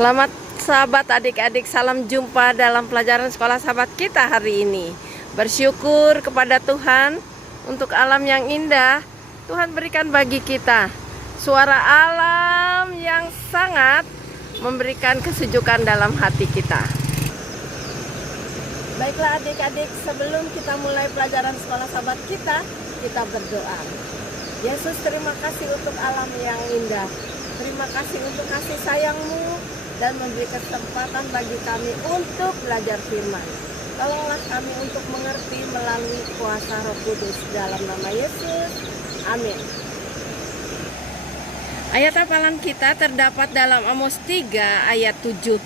Selamat sahabat adik-adik, salam jumpa dalam pelajaran sekolah sahabat kita hari ini. Bersyukur kepada Tuhan untuk alam yang indah Tuhan berikan bagi kita. Suara alam yang sangat memberikan kesejukan dalam hati kita. Baiklah adik-adik, sebelum kita mulai pelajaran sekolah sahabat kita berdoa. Yesus, terima kasih untuk alam yang indah. Terima kasih untuk kasih sayang-Mu dan memberi kesempatan bagi kami untuk belajar firman. Tolonglah kami untuk mengerti melalui kuasa Roh Kudus dalam nama Yesus. Amin. Ayat hafalan kita terdapat dalam Amos 3 ayat 7.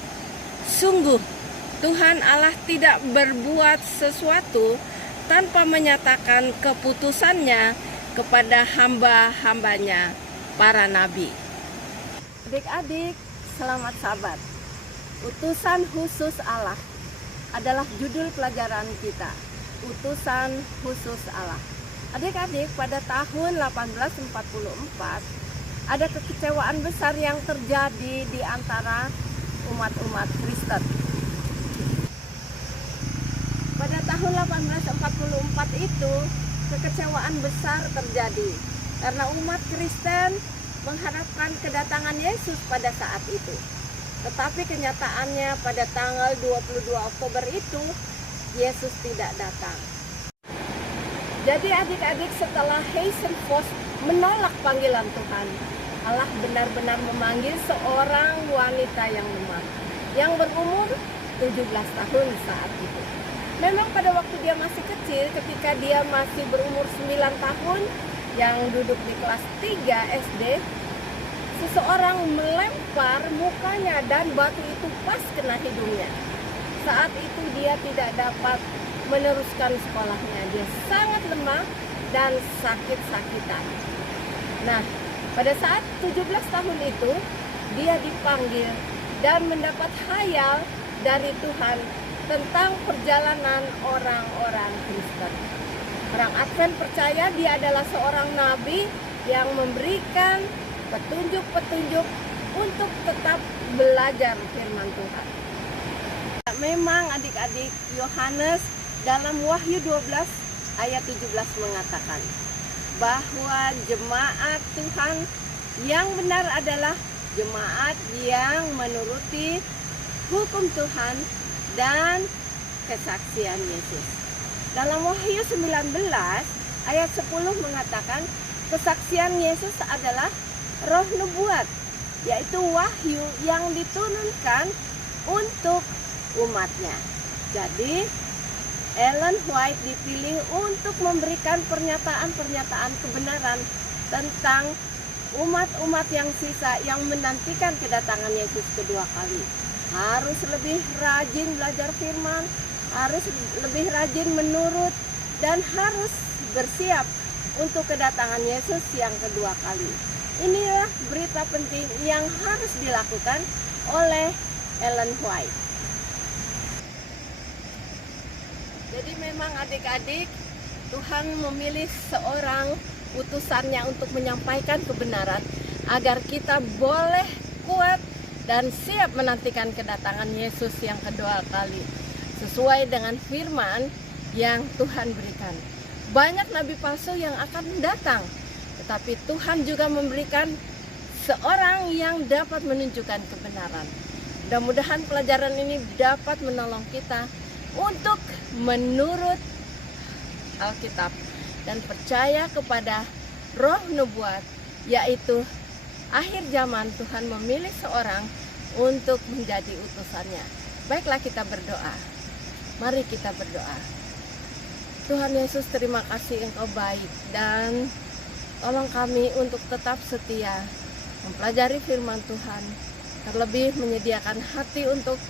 Sungguh Tuhan Allah tidak berbuat sesuatu tanpa menyatakan keputusannya kepada hamba-hambanya, para nabi. Adik-adik, selamat sahabat. Utusan khusus Allah adalah judul pelajaran kita. Utusan khusus Allah. Adik-adik, pada tahun 1844 ada kekecewaan besar yang terjadi di antara umat-umat Kristen. Pada tahun 1844 itu kekecewaan besar terjadi karena umat Kristen mengharapkan kedatangan Yesus pada saat itu. Tetapi kenyataannya pada tanggal 22 Oktober itu Yesus tidak datang. Jadi adik-adik, setelah Heisenfos menolak panggilan Tuhan, Allah benar-benar memanggil seorang wanita yang lemah yang berumur 17 tahun saat itu. Memang pada waktu dia masih kecil, ketika dia masih berumur 9 tahun, yang duduk di kelas 3 SD, seseorang melempar mukanya dan batu itu pas kena hidungnya. Saat itu dia tidak dapat meneruskan sekolahnya. Dia sangat lemah dan sakit-sakitan. Nah, pada saat 17 tahun itu, dia dipanggil dan mendapat khayal dari Tuhan tentang perjalanan orang-orang Kristen. Orang Advent percaya dia adalah seorang nabi yang memberikan petunjuk-petunjuk untuk tetap belajar firman Tuhan. Memang adik-adik, Yohanes dalam Wahyu 12 ayat 17 mengatakan bahwa jemaat Tuhan yang benar adalah jemaat yang menuruti hukum Tuhan dan kesaksian Yesus. Dalam Wahyu 19 ayat 10 mengatakan kesaksian Yesus adalah roh nubuat, yaitu wahyu yang diturunkan untuk umatnya. Jadi Ellen White dipilih untuk memberikan pernyataan-pernyataan kebenaran tentang umat-umat yang sisa yang menantikan kedatangan Yesus kedua kali. Harus lebih rajin belajar firman, harus lebih rajin menurut, dan harus bersiap untuk kedatangan Yesus yang kedua kali. Inilah berita penting yang harus dilakukan oleh Ellen White. Jadi memang adik-adik, Tuhan memilih seorang utusannya untuk menyampaikan kebenaran agar kita boleh kuat dan siap menantikan kedatangan Yesus yang kedua kali, sesuai dengan firman yang Tuhan berikan. Banyak nabi palsu yang akan datang, tetapi Tuhan juga memberikan seorang yang dapat menunjukkan kebenaran. Mudah-mudahan pelajaran ini dapat menolong kita untuk menurut Alkitab dan percaya kepada roh nubuat, yaitu akhir zaman Tuhan memilih seorang untuk menjadi utusannya. Baiklah, kita berdoa. Mari kita berdoa. Tuhan Yesus, terima kasih Engkau baik, dan tolong kami untuk tetap setia mempelajari firman Tuhan, terlebih menyediakan hati untuk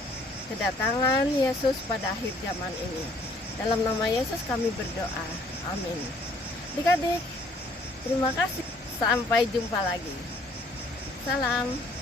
kedatangan Yesus pada akhir zaman ini. Dalam nama Yesus kami berdoa. Amin. Adik-adik, terima kasih. Sampai jumpa lagi. Salam.